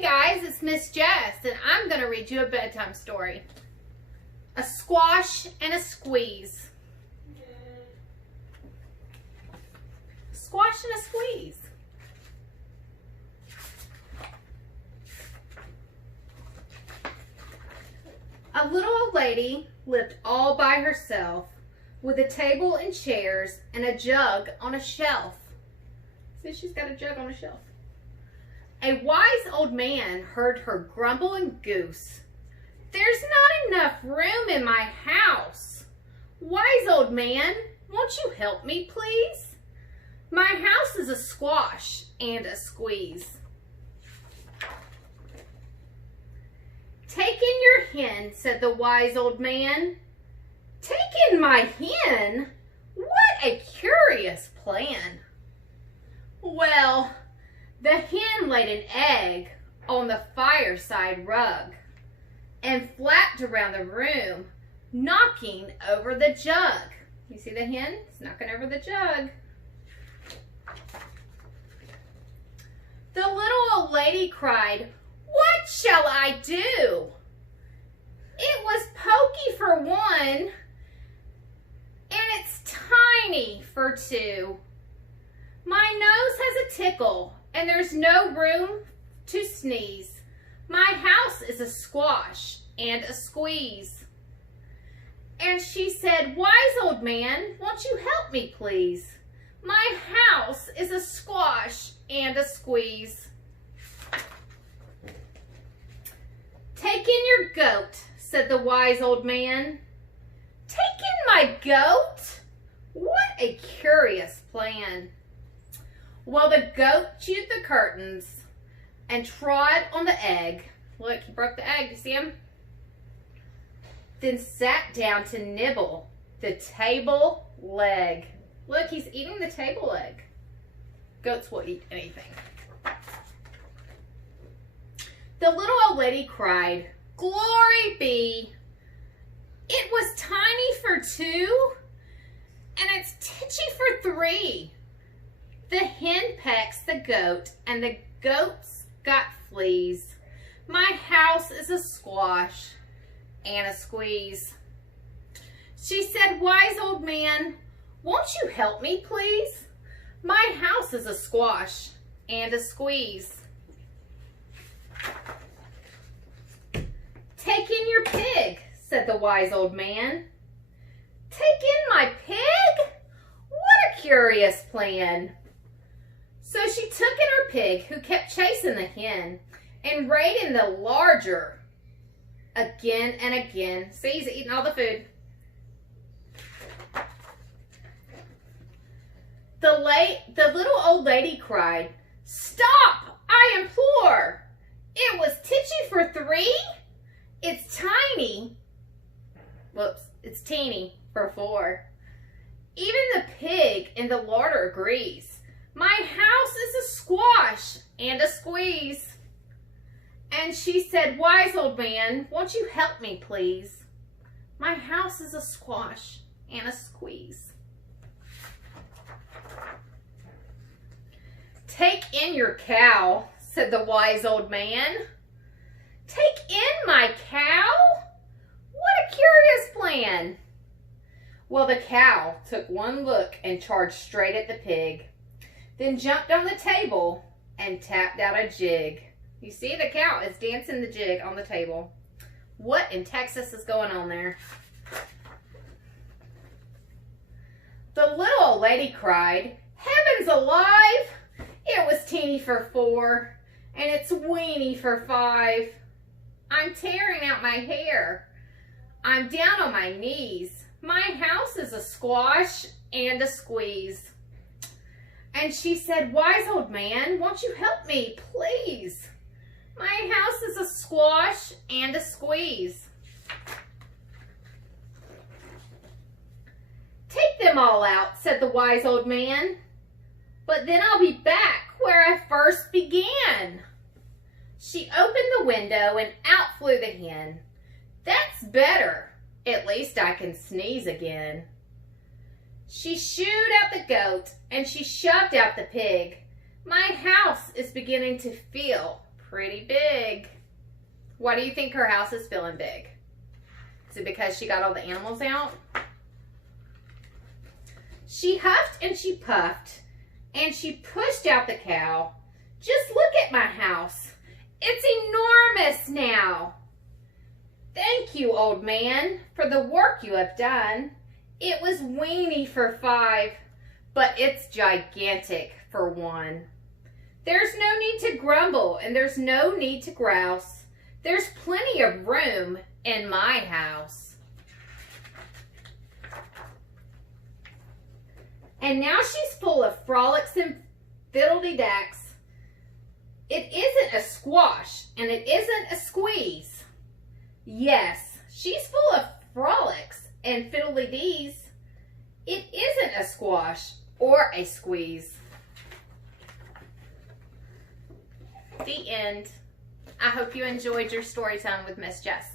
Hey guys, it's Miss Jess, and I'm going to read you a bedtime story. A squash and a squeeze. Squash and a squeeze. A little old lady lived all by herself with a table and chairs and a jug on a shelf. See, she's got a jug on a shelf. A wise old man heard her grumble and goose. "There's not enough room in my house. Wise old man, won't you help me, please? My house is a squash and a squeeze." "Take in your hen," said the wise old man. "Take in my hen? What a curious plan." Well, the hen laid an egg on the fireside rug and flapped around the room, knocking over the jug. You see the hen? It's knocking over the jug. The little old lady cried, "What shall I do? It was pokey for one, and it's tiny for two. My nose has a tickle, and there's no room to sneeze. My house is a squash and a squeeze." And she said, "Wise old man, won't you help me, please? My house is a squash and a squeeze." "Take in your goat," said the wise old man. "Take in my goat? What a curious plan." Well, the goat chewed the curtains and trod on the egg. Look, he broke the egg. You see him? Then sat down to nibble the table leg. Look, he's eating the table leg. Goats will eat anything. The little old lady cried, "Glory be! It was tiny for two, and it's titchy for three." The hen pecks the goat, and the goat's got fleas. My house is a squash and a squeeze. She said, "Wise old man, won't you help me, please? My house is a squash and a squeeze." "Take in your pig," said the wise old man. "Take in my pig? What a curious plan." So she took in her pig, who kept chasing the hen, and rayed in the larger again and again. See, he's eating all the food. The little old lady cried, "Stop, I implore! It was titchy for three? It's tiny." Whoops, it's teeny for four. Even the pig in the larder agrees. My house is a squash and a squeeze. And she said, "Wise old man, won't you help me, please? My house is a squash and a squeeze." "Take in your cow," said the wise old man. "Take in my cow? What a curious plan." Well, the cow took one look and charged straight at the pig, then jumped on the table and tapped out a jig. You see, the cow is dancing the jig on the table. What in Texas is going on there? The little old lady cried, "Heavens alive! It was teeny for four, and it's weeny for five. I'm tearing out my hair. I'm down on my knees. My house is a squash and a squeeze." And she said, "Wise old man, won't you help me, please? My house is a squash and a squeeze." "Take them all out," said the wise old man. "But then I'll be back where I first began." She opened the window and out flew the hen. "That's better. At least I can sneeze again." She shooed out the goat and she shoved out the pig. My house is beginning to feel pretty big. Why do you think her house is feeling big? Is it because she got all the animals out? She huffed and she puffed and she pushed out the cow. Just look at my house. It's enormous now. Thank you, old man, for the work you have done. It was weeny for 5, but it's gigantic for 1. There's no need to grumble and there's no need to grouse. There's plenty of room in my house. And now she's full of frolicsome fiddle-de-dacks. It isn't a squash and it isn't a squeeze. Yes, she's full of frolics and fiddle-de-dees. It isn't a squash or a squeeze. The end. I hope you enjoyed your story time with Miss Jess.